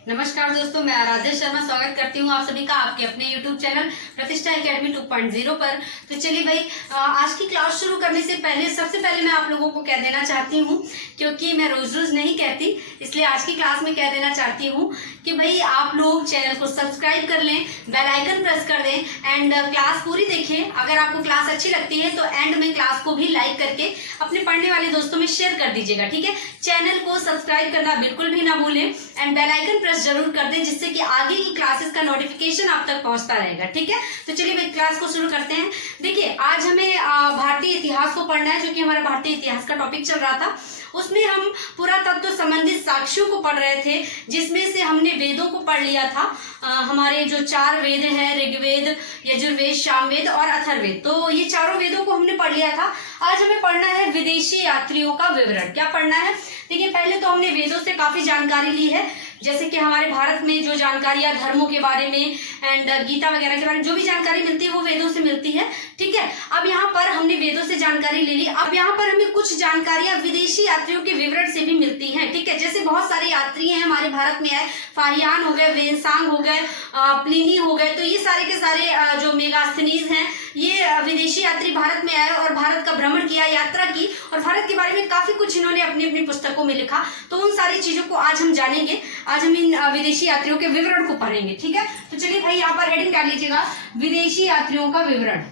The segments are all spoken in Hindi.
नमस्कार दोस्तों, मैं आराध्या शर्मा स्वागत करती हूँ आप सभी का आपके अपने YouTube चैनल प्रतिष्ठा एकेडमी 2.0 पर। तो चलिए भाई, आज की क्लास शुरू करने से पहले सबसे पहले मैं आप लोगों को कह देना चाहती हूँ, क्योंकि मैं रोज रोज नहीं कहती, इसलिए आज की क्लास में कह देना चाहती हूँ कि भाई आप लोग चैनल को सब्सक्राइब कर लें, बेल आइकन प्रेस कर दें एंड क्लास पूरी देखें। अगर आपको क्लास अच्छी लगती है तो एंड में क्लास को भी लाइक करके अपने पढ़ने वाले दोस्तों में शेयर कर दीजिएगा, ठीक है। चैनल को सब्सक्राइब करना बिल्कुल भी ना भूलें एंड बेल आइकन प्रेस जरूर कर दें, जिससे कि आगे की क्लासेस का नोटिफिकेशन आप तक पहुंचता रहेगा, ठीक है। तो चलिए भाई क्लास को शुरू करते हैं। देखिए, आज हमें भारतीय इतिहास को पढ़ना है, जो कि हमारा भारतीय इतिहास का टॉपिक चल रहा था। उसमें हम पुरातत्व संबंधित साक्ष्यों को पढ़ रहे थे, जिसमें से हमने वेदों को पढ़ लिया था। हमारे जो 4 वेद हैं, ऋग्वेद, यजुर्वेद, सामवेद और अथर्ववेद, तो ये चारों वेदों को हमने पढ़ लिया था। आज हमें पढ़ना है विदेशी यात्रियों का विवरण। क्या पढ़ना है? देखिए, पहले तो हमने वेदों से काफी जानकारी ली है, जैसे कि हमारे भारत में जो जानकारियां धर्मों के बारे में एंड गीता वगैरह के बारे में जो भी जानकारी मिलती है वो वेदों से मिलती है, ठीक है। अब यहाँ पर हमने वेदों से जानकारी ले ली। अब यहाँ पर हमें कुछ जानकारियां विदेशी यात्रियों के विवरण से भी मिलती हैं, ठीक है। जैसे बहुत सारे यात्री हैं हमारे भारत में आए, फाहियान हो गए, वेनसांग हो गए, प्लिनी हो गए, तो ये सारे के सारे जो मेगास्थनीज हैं, ये विदेशी यात्री भारत में आए और भारत का भ्रमण किया, यात्रा की, और भारत के बारे में काफी कुछ इन्होंने अपनी अपनी पुस्तकों में लिखा। तो उन सारी चीजों को आज हम जानेंगे। आज हम इन विदेशी यात्रियों के विवरण को पढ़ेंगे, ठीक है। तो चलिए भाई, यहाँ पर हेडिंग डाल लीजिएगा, विदेशी यात्रियों का विवरण।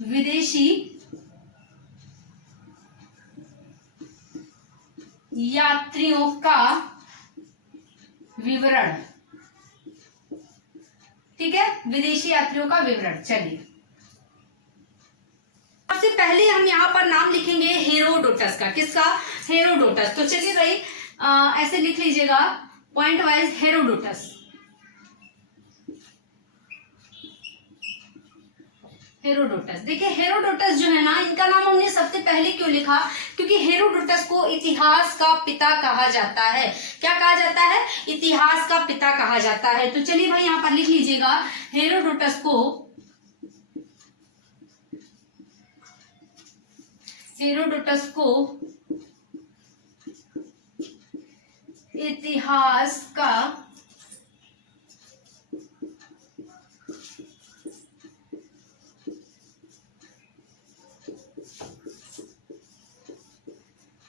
विदेशी यात्रियों का विवरण, ठीक है, विदेशी यात्रियों का विवरण। चलिए, सबसे पहले हम यहाँ पर नाम लिखेंगे हेरोडोटस का। किसका? हेरोडोटस। तो चलिए भाई, ऐसे लिख लीजिएगा पॉइंट वाइज, हेरोडोटस। हेरोडोटस, देखिए हेरोडोटस जो है ना, इनका नाम हमने सबसे पहले क्यों लिखा? क्योंकि हेरोडोटस को इतिहास का पिता कहा जाता है। क्या कहा जाता है? इतिहास का पिता कहा जाता है। तो चलिए भाई, यहाँ पर लिख लीजिएगा, हेरोडोटस को इतिहास का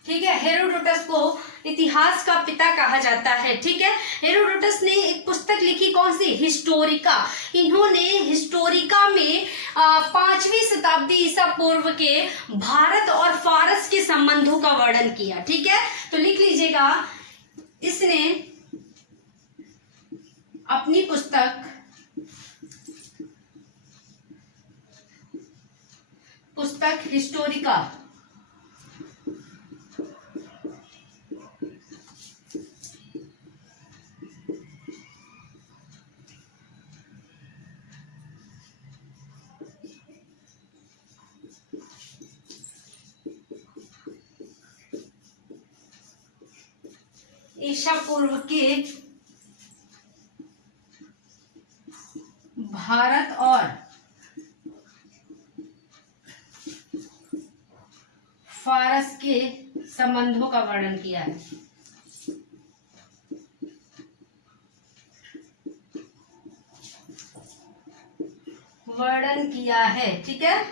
ठीक है, हेरोडोटस को इतिहास का पिता कहा जाता है, ठीक है। हेरोडोटस ने एक पुस्तक लिखी, कौन सी? हिस्टोरिका। इन्होंने हिस्टोरिका में 5वीं शताब्दी ईसा पूर्व के भारत और फारस के संबंधों का वर्णन किया, ठीक है। तो लिख लीजिएगा, इसने अपनी पुस्तक हिस्टोरिका ईसा पूर्व के भारत और फारस के संबंधों का वर्णन किया है। ठीक है।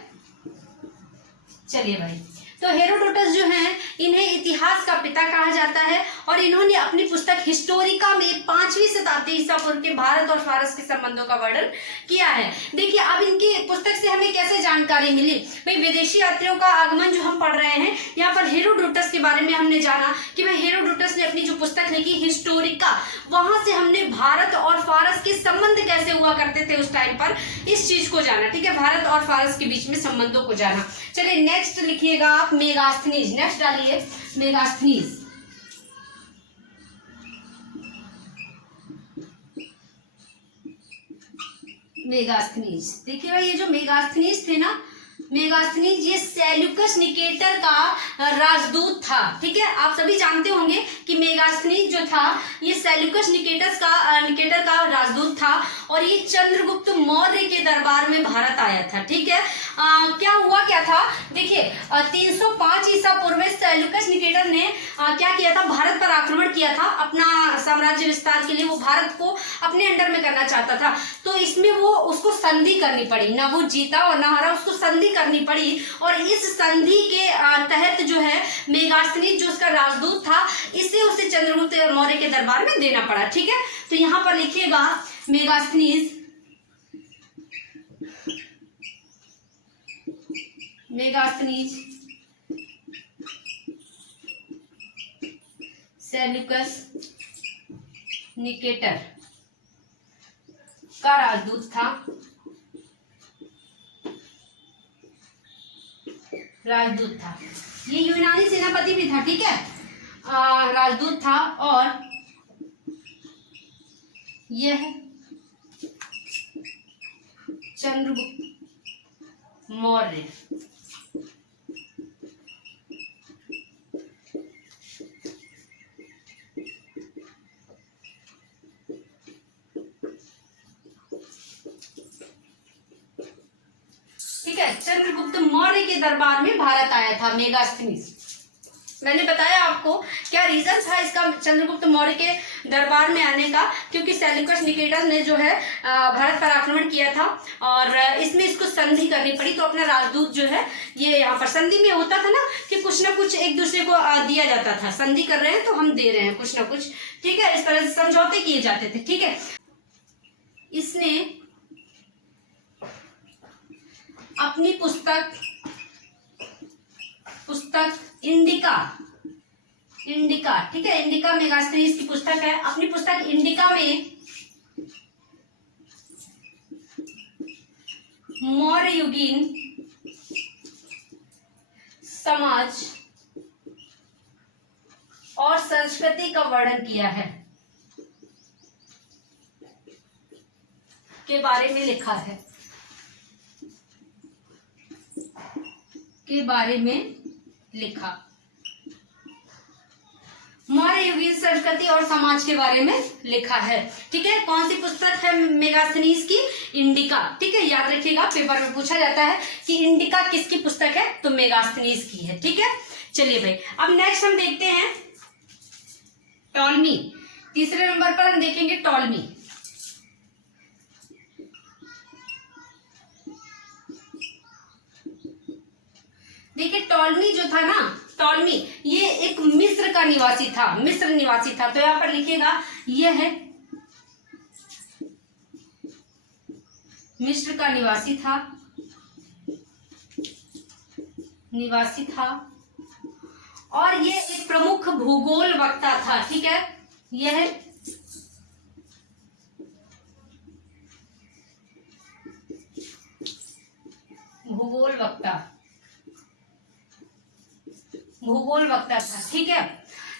चलिए भाई, तो हेरोडोटस जो हैं, इन्हें इतिहास का पिता कहा जाता है और इन्होंने अपनी पुस्तक हिस्टोरिका में 5वीं शताब्दी ईसा पूर्व के भारत और फारस के संबंधों का वर्णन किया है। देखिए, अब इनकी पुस्तक से हमें कैसे जानकारी मिली? भाई, विदेशी यात्रियों का आगमन जो हम पढ़ रहे हैं, यहाँ पर हेरोडोटस के बारे में हमने जाना कि भाई हेरोडोटस ने अपनी जो पुस्तक लिखी हिस्टोरिका, वहां से हमने भारत और फारस के संबंध कैसे हुआ करते थे उस टाइम पर, इस चीज को जाना, ठीक है। भारत और फारस के बीच में संबंधों को जाना। चलिए नेक्स्ट लिखिएगा आप, मेगास्थनीज। नेक्स्ट डालिए, मेगास्थनीज। मेगास्थनीज, देखिए भाई, ये जो मेगास्थनीज थे ना, मेगास्थनीज ये सेल्यूकस निकेटर का राजदूत था। ठीक है, आप सभी जानते होंगे कि मेगास्थनीज जो था ये सेल्यूकस निकेटर का राजदूत था और ये चंद्रगुप्त मौर्य के दरबार में भारत आया था। ठीक है, क्या हुआ क्या था, देखिए 305 ईसा पूर्व सेल्यूकस निकेटर ने क्या किया था, भारत पर आक्रमण किया था। अपना साम्राज्य विस्तार के लिए वो भारत को अपने अंडर में करना चाहता था, तो इसमें वो उसको संधि करनी पड़ी, ना वो जीता और ना हारा, उसको संधि करनी पड़ी। और इस संधि के तहत जो है मेगास्थनीज जो उसका राजदूत था, इसे उसे चंद्रगुप्त मौर्य के दरबार में देना पड़ा। ठीक है, तो यहाँ पर लिखिएगा मेगास्थनीज सेल्यूकस निकेटर का राजदूत था, ये यूनानी सेनापति भी था। ठीक है, राजदूत था और यह चंद्रगुप्त मौर्य चंद्रगुप्त मौर्य के दरबार में भारत आया था मेगास्थनीज। मैंने बताया आपको क्या रीजन था इसका चंद्रगुप्त मौर्य के दरबार में आने का, क्योंकि सेल्यूकस निकेटर ने जो है भारत पर आक्रमण किया था और इसमें इसको संधि करनी पड़ी। तो अपना राजदूत जो है ये यहाँ पर संधि में होता था ना कि कुछ ना कुछ एक दूसरे को दिया जाता था, संधि कर रहे हैं तो हम दे रहे हैं कुछ ना कुछ। ठीक है, इस तरह से समझौते किए जाते थे। ठीक है, इसने अपनी पुस्तक इंडिका, ठीक है, इंडिका मेगास्थनीज की पुस्तक है। अपनी पुस्तक इंडिका में मौर्य युगीन समाज और संस्कृति का वर्णन किया है, के बारे में लिखा है, के बारे में लिखा, मौर्य युगीन संस्कृति और समाज के बारे में लिखा है। ठीक है, कौन सी पुस्तक है मेगास्थनीज की? इंडिका। ठीक है, याद रखिएगा, पेपर में पूछा जाता है कि इंडिका किसकी पुस्तक है, तो मेगास्थनीज की है। ठीक है, चलिए भाई, अब नेक्स्ट हम देखते हैं टॉलमी। तीसरे नंबर पर हम देखेंगे टॉलमी। देखिए टॉलमी जो था ना, टॉलमी ये एक मिस्र का निवासी था, मिस्र निवासी था। तो यहां पर लिखिएगा ये है मिस्र का निवासी था और ये एक प्रमुख भूगोल वक्ता था। ठीक है, यह भूगोल वक्ता था। ठीक है,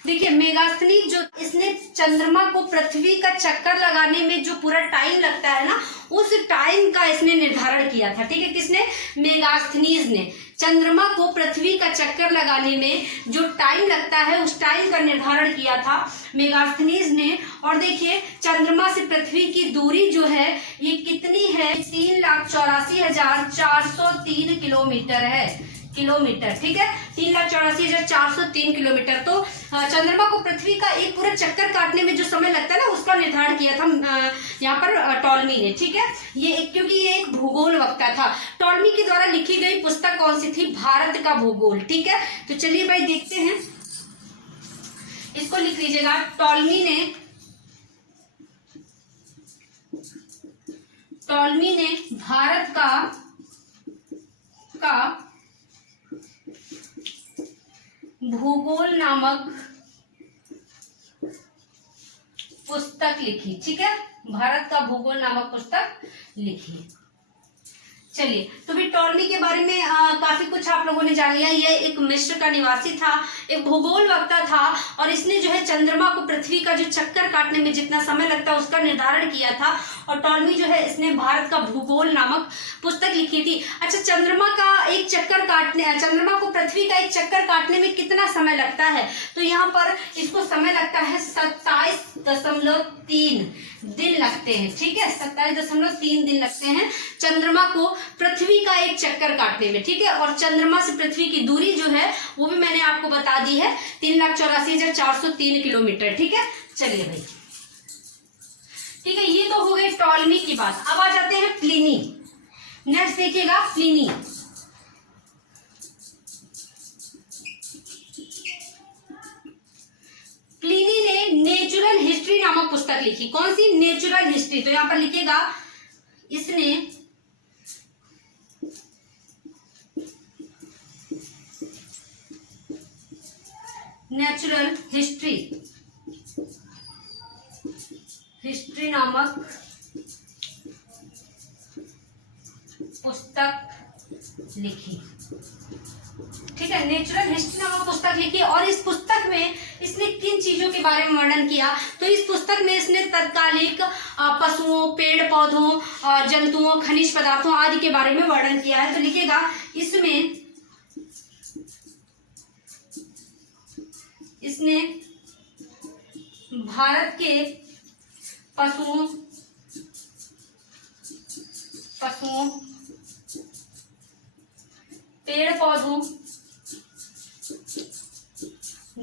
देखिए मेगास्थनीज जो इसने चंद्रमा को पृथ्वी का चक्कर लगाने में जो पूरा टाइम लगता है ना, उस टाइम का इसने निर्धारण किया था। ठीक है, किसने? मेगास्थनीज ने चंद्रमा को पृथ्वी का चक्कर लगाने में जो टाइम लगता है उस टाइम का निर्धारण किया था मेगास्थनीज ने। और देखिए चंद्रमा से पृथ्वी की दूरी जो है ये कितनी है? 3,84,403 किलोमीटर। ठीक है, 3,84,403 किलोमीटर। तो चंद्रमा को पृथ्वी का एक पूरा चक्कर काटने में जो समय लगता है ना, उसका निर्धारण किया था यहाँ पर टॉलमी ने। ठीक है, क्योंकि ये एक भूगोल वक्ता था। टॉलमी के द्वारा लिखी गई पुस्तक कौन सी थी? भारत का भूगोल। ठीक है, तो चलिए भाई देखते हैं, इसको लिख लीजिएगा। टॉलमी ने भारत का भूगोल नामक पुस्तक लिखी। ठीक है, भारत का भूगोल नामक पुस्तक लिखी। चलिए, तो भी टॉलमी के बारे में काफी कुछ आप लोगों ने जान लिया। ये एक मिस्र का निवासी था, एक भूगोल वक्ता था, और इसने जो है चंद्रमा को पृथ्वी का जो चक्कर काटने में जितना समय लगता है उसका निर्धारण किया था। और टॉलमी जो है इसने भारत का भूगोल नामक पुस्तक लिखी थी। अच्छा, चंद्रमा को पृथ्वी का एक चक्कर काटने में कितना समय लगता है, तो यहाँ पर इसको समय लगता है 27.3 दिन लगते हैं। ठीक है, 27.3 दिन लगते हैं चंद्रमा को पृथ्वी का एक चक्कर काटने में। ठीक है, और चंद्रमा से पृथ्वी की दूरी जो है वो भी मैंने आपको बता दी है, 3,84,403 किलोमीटर। ठीक है, चलिए भाई, ठीक है, ये तो हो गई टॉलमी की बात। अब आ जाते हैं प्लिनी। नेक्स्ट देखिएगा प्लिनी। प्लिनी ने नेचुरल हिस्ट्री नामक पुस्तक लिखी। कौन सी? Natural history. तो यहां पर लिखिएगा, इसने नेचुरल हिस्ट्री नामक पुस्तक लिखी। ठीक है, नेचुरल हिस्ट्री नामक पुस्तक लिखी। और इस पुस्तक में इसने किन चीजों के बारे में वर्णन किया, तो इस पुस्तक में इसने तत्कालिक पशुओं, पेड़ पौधों, जंतुओं, खनिज पदार्थों आदि के बारे में वर्णन किया है। तो लिखिएगा, इसने भारत के पशुओं, पेड़ पौधों,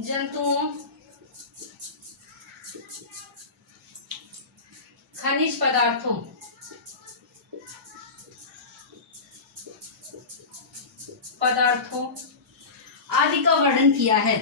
जंतुओं, खनिज पदार्थों आदि का वर्णन किया है।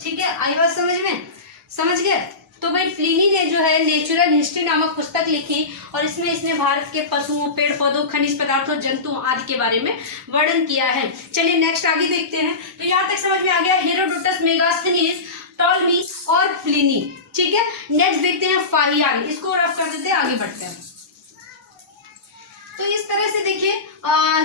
ठीक है, आई बात समझ में? समझ गए? तो भाई प्लिनी ने जो है नेचुरल हिस्ट्री नामक पुस्तक लिखी, और इसमें इसने भारत के पशुओं, पेड़ पौधों, खनिज पदार्थों, जंतुओं आदि के बारे में वर्णन किया है। चलिए नेक्स्ट आगे देखते हैं। तो यहाँ तक समझ में आ गया हेरोडोटस, मेगास्थनीज, टॉलमी और प्लिनी। ठीक है, नेक्स्ट देखते हैं फाहियान। इसको रफ कर देते हैं, आगे बढ़ते हैं। तो इस तरह से देखिए,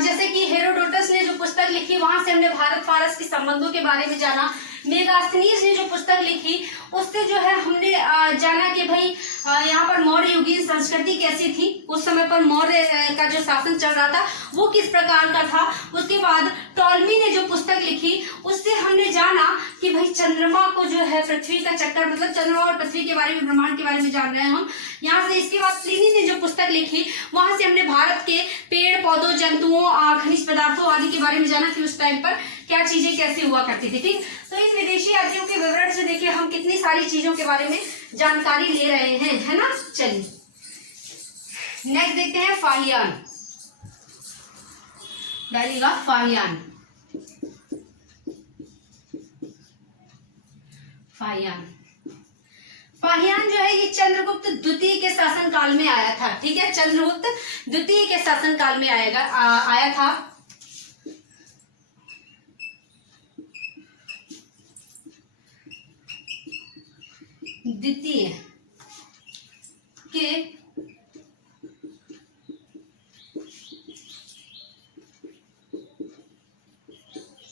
जैसे कि हेरोडोटस ने जो पुस्तक लिखी वहां से हमने भारत फारस के संबंधों के बारे में जाना। मेगास्थनीज ने जो पुस्तक लिखी उससे जो है हमने जाना कि भाई यहाँ पर मौर्य युगीन संस्कृति कैसी थी, उस समय पर मौर्य का जो शासन चल रहा था वो किस प्रकार का था। उसके बाद टॉलमी ने जो पुस्तक लिखी उससे हमने जाना कि भाई चंद्रमा को जो है पृथ्वी का चक्कर, मतलब चंद्रमा और पृथ्वी के बारे में, ब्रह्मांड के बारे में जान रहे हैं हम यहाँ से। इसके बाद प्लिनी ने जो पुस्तक लिखी वहां से हमने भारत के पेड़ पौधों, जंतुओं, खनिज पदार्थों आदि के बारे में जाना कि उस टाइम पर क्या चीजें कैसे हुआ करती थी। ठीक, तो इन विदेशी यात्रियों के विवरण से देखिए हम कितनी सारी चीजों के बारे में जानकारी ले रहे हैं, है ना। चलिए नेक्स्ट देखते हैं फाहियान। डालिएगा फाहियान। फाहियान जो है ये चंद्रगुप्त द्वितीय के शासन काल में आया था। ठीक है, चंद्रगुप्त द्वितीय के शासन काल में आया था। द्वितीय के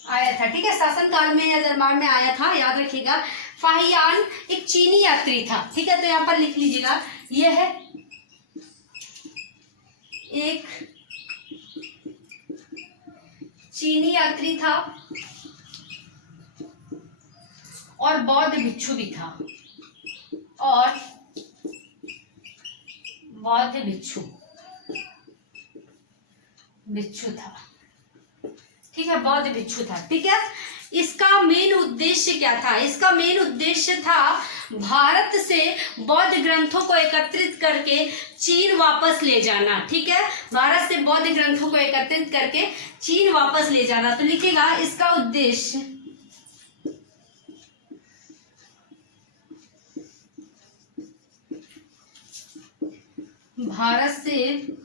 आया था। ठीक है, शासन काल में या दरबार में आया था, याद रखिएगा। फाहियान एक चीनी यात्री था। ठीक है, तो यहाँ पर लिख लीजिएगा, यह है एक चीनी यात्री था और बौद्ध भिक्षु भी था, और बौद्ध भिक्षु था। ठीक है, बौद्ध भिक्षु था। ठीक है, इसका मेन उद्देश्य क्या था? इसका मेन उद्देश्य था भारत से बौद्ध ग्रंथों को एकत्रित करके चीन वापस ले जाना। ठीक है, भारत से बौद्ध ग्रंथों को एकत्रित करके चीन वापस ले जाना। तो लिखिएगा, इसका उद्देश्य भारत से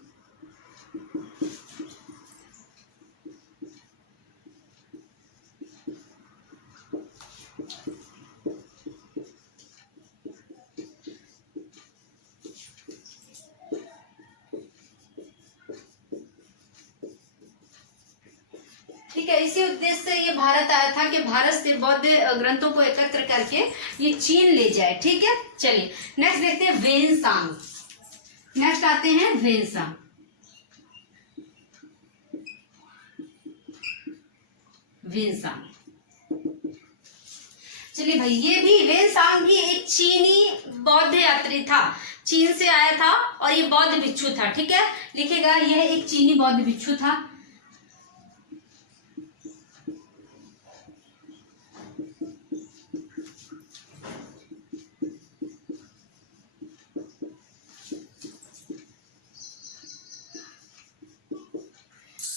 ठीक है। इसी उद्देश्य से ये भारत आया था कि भारत से बौद्ध ग्रंथों को एकत्र करके ये चीन ले जाए। ठीक है, चलिए नेक्स्ट देखते हैं वेनसांग। नेक्स्ट आते हैं वेनसांग। वेनसांग, चलिए भाई, ये भी वेनसांग भी एक चीनी बौद्ध यात्री था, चीन से आया था और ये बौद्ध भिक्षु था। ठीक है, लिखेगा यह एक चीनी बौद्ध भिक्षु था।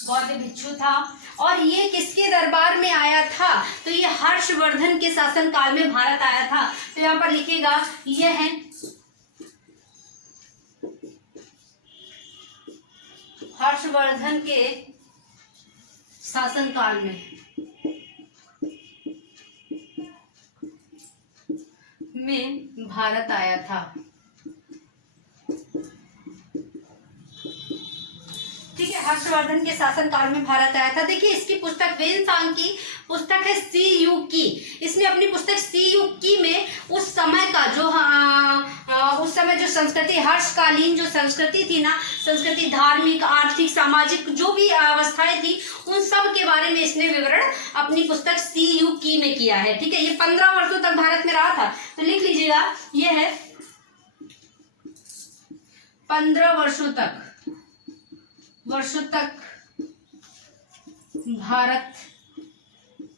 बौद्ध भिक्षु था और ये किसके दरबार में आया था? तो ये हर्षवर्धन के शासन काल में भारत आया था। तो यहाँ पर लिखेगा ये है हर्षवर्धन के शासन काल में भारत आया था। ठीक है, हर्षवर्धन के शासन काल में भारत आया था। देखिए इसकी पुस्तक वेनसांग की पुस्तक है सी यू की। इसने अपनी पुस्तक सी यू की में उस समय का जो उस समय जो संस्कृति, हर्षकालीन जो संस्कृति थी ना, संस्कृति, धार्मिक, आर्थिक, सामाजिक जो भी अवस्थाएं थी, उन सब के बारे में इसने विवरण अपनी पुस्तक सी यू की में किया है। ठीक है, ये 15 वर्षों तक भारत में रहा था, तो लिख लीजिएगा ये है 15 वर्षों तक भारत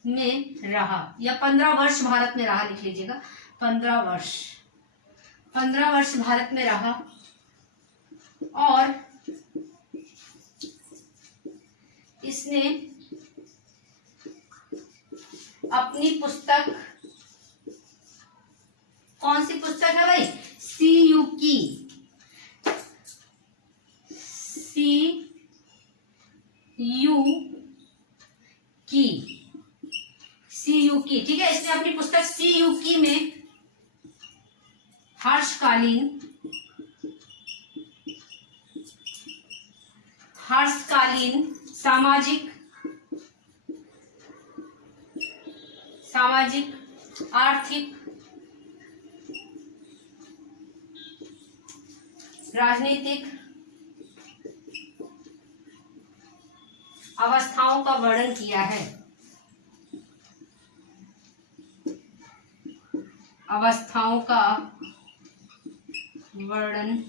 में रहा, या 15 वर्ष भारत में रहा, लिख लीजिएगा 15 वर्ष भारत में रहा। और इसने अपनी पुस्तक, कौन सी पुस्तक है भाई? सी यू की, सी यू की। ठीक है, इसने अपनी पुस्तक सी यू की में हर्षकालीन सामाजिक, आर्थिक, राजनीतिक अवस्थाओं का वर्णन किया है। अवस्थाओं का वर्णन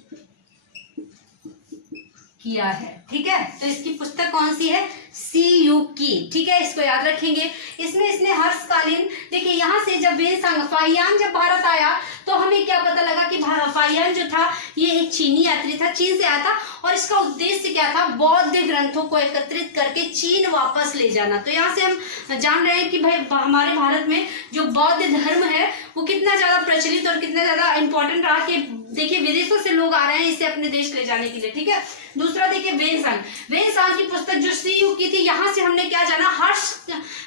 किया है। ठीक है, तो इसकी पुस्तक कौन सी है? सी यू की। ठीक है, इसको याद रखेंगे। इसने हर्षकालीन, देखिए यहाँ से जब वेनसांग फाहियान जब भारत आया तो हमें क्या पता लगा कि फाहियान जो था ये एक चीनी यात्री था, चीन से आया था और इसका उद्देश्य क्या था? बौद्ध ग्रंथों को एकत्रित करके चीन वापस ले जाना। तो यहाँ से हम जान रहे हैं कि भाई हमारे भारत में जो बौद्ध धर्म है वो कितना ज्यादा प्रचलित और कितना ज्यादा इंपॉर्टेंट रहा कि देखिए विदेशों से लोग आ रहे हैं इसे अपने देश ले जाने के लिए। ठीक है, दूसरा देखिए वेनसांग की पुस्तक जो सी यू की थी, यहाँ से हमने क्या जाना?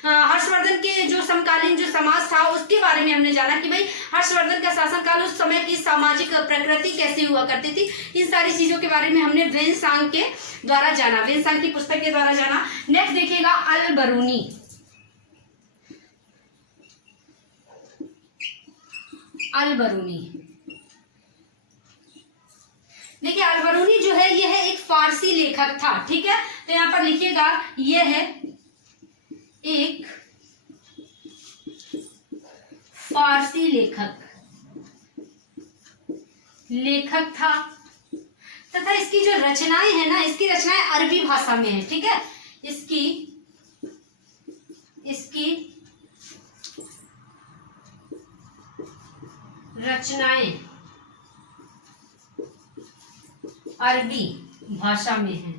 हर्षवर्धन के जो समकालीन जो समाज था उसके बारे में हमने जाना कि भाई हर्षवर्धन का शासनकाल, उस समय की सामाजिक प्रकृति कैसे हुआ करती थी। इन सारी चीजों के बारे में हमने वेनसांग के द्वारा जाना, वेनसांग की पुस्तक के द्वारा जाना। नेक्स्ट देखिएगा अल बरूनी। अल बरूनी, देखिए अल बरूनी जो है यह है एक फारसी लेखक था। ठीक है, तो यहाँ पर लिखिएगा यह है एक फारसी लेखक था तथा इसकी जो रचनाएं है ना, इसकी रचनाएं अरबी भाषा में है। ठीक है, इसकी रचनाएं अरबी भाषा में है।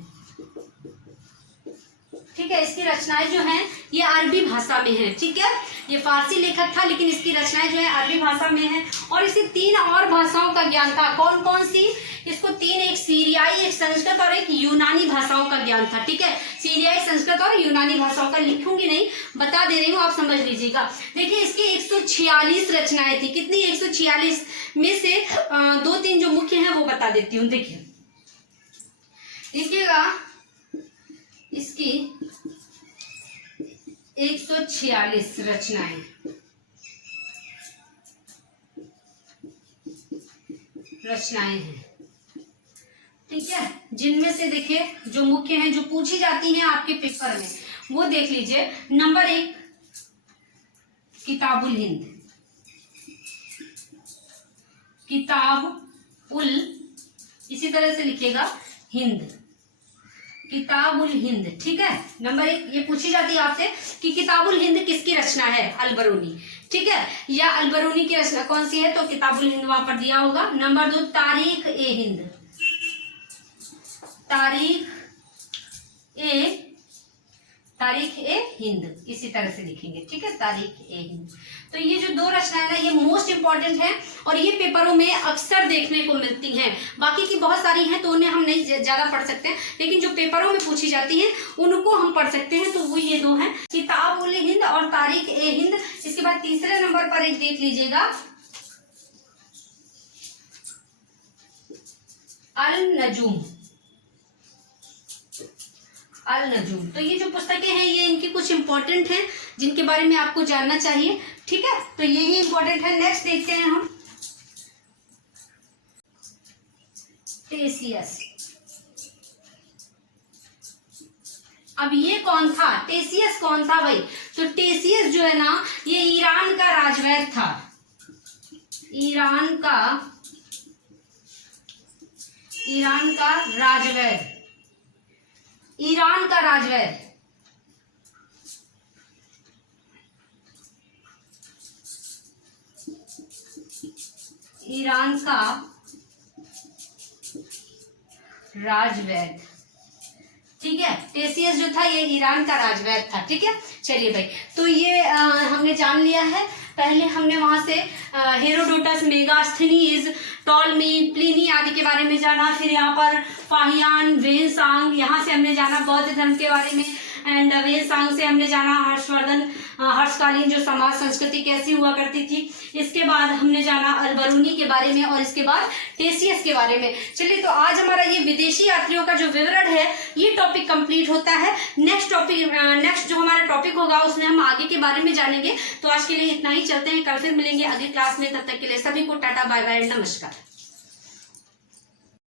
ठीक है, इसकी रचनाएं जो हैं ये अरबी भाषा में है। ठीक है, ये फारसी लेखक था लेकिन इसकी रचनाएं जो है अरबी भाषा में है और इसे 3 और भाषाओं का ज्ञान था। कौन कौन सी? इसको 3, एक सीरियाई, एक संस्कृत और एक यूनानी भाषाओं का ज्ञान था। ठीक है, सीरियाई, संस्कृत और यूनानी भाषाओं का लिखूंगी नहीं, बता दे रही हूँ, आप समझ लीजिएगा। देखिए इसकी 146 रचनाएं थी। कितनी? 146 में से 2-3 जो मुख्य हैं वो बता देती हूँ। देखिएगा इसकी 146 रचनाएं हैं, ठीक है, जिनमें से देखिए जो मुख्य हैं, जो पूछी जाती हैं आपके पेपर में, वो देख लीजिए। नंबर 1 किताबुल हिंद, किताब-उल, इसी तरह से लिखिएगा हिंद, किताबुल हिंद, ठीक है। नंबर 1 ये पूछी जाती है आपसे कि किताबुल हिंद किसकी रचना है, अल-बरूनी, ठीक है, या अल-बरूनी की रचना कौन सी है, तो किताबुल हिंद वहां पर दिया होगा। नंबर 2 तारीख ए हिंद, तारीख ए हिंद, इसी तरह से लिखेंगे, ठीक है, तारीख ए हिंद। तो ये जो 2 रचनाएं ना, ये मोस्ट इंपॉर्टेंट है और ये पेपरों में अक्सर देखने को मिलती हैं। बाकी की बहुत सारी हैं तो उन्हें हम नहीं ज्यादा पढ़ सकते हैं, लेकिन जो पेपरों में पूछी जाती हैं उनको हम पढ़ सकते हैं। तो वो ये 2 हैं, किताब-उल हिंद और तारीख ए हिंद। इसके बाद तीसरे नंबर पर एक देख लीजिएगा, अल-नजूम, अल-नजूम। तो ये जो पुस्तकें हैं ये इनकी कुछ इंपॉर्टेंट हैं जिनके बारे में आपको जानना चाहिए, ठीक है, तो यही इंपॉर्टेंट है। नेक्स्ट देखते हैं हम टेसियस। अब ये कौन था, टेसियस कौन था भाई, तो टेसियस जो है ना ये ईरान का राजवैद था, ईरान का राजवैद, ईरान का राजवैद, ईरान का राजवैद, ठीक है। टेसियस जो था ये ईरान का राजवैद था, ठीक है। चलिए भाई, तो ये हमने जान लिया है। पहले हमने वहां से हेरोडोटस, मेगास्थनीज, टॉलमी, प्लिनी आदि के बारे में जाना। फिर यहाँ पर फाहियान, वेनसांग, यहाँ से हमने जाना बौद्ध धर्म के बारे में। एंड वेनसांग से हमने जाना हर्षवर्धन, हर्षकालीन जो समाज संस्कृति कैसी हुआ करती थी। इसके बाद हमने जाना अल-बरूनी के बारे में और इसके बाद टेसियस के बारे में। चलिए, तो आज हमारा ये विदेशी यात्रियों का जो विवरण है ये टॉपिक कंप्लीट होता है। नेक्स्ट जो हमारा टॉपिक होगा उसमें हम आगे के बारे में जानेंगे। तो आज के लिए इतना ही, चलते हैं, कल फिर मिलेंगे अगली क्लास में। तब तक के लिए सभी को टाटा, बाय बाय, नमस्कार।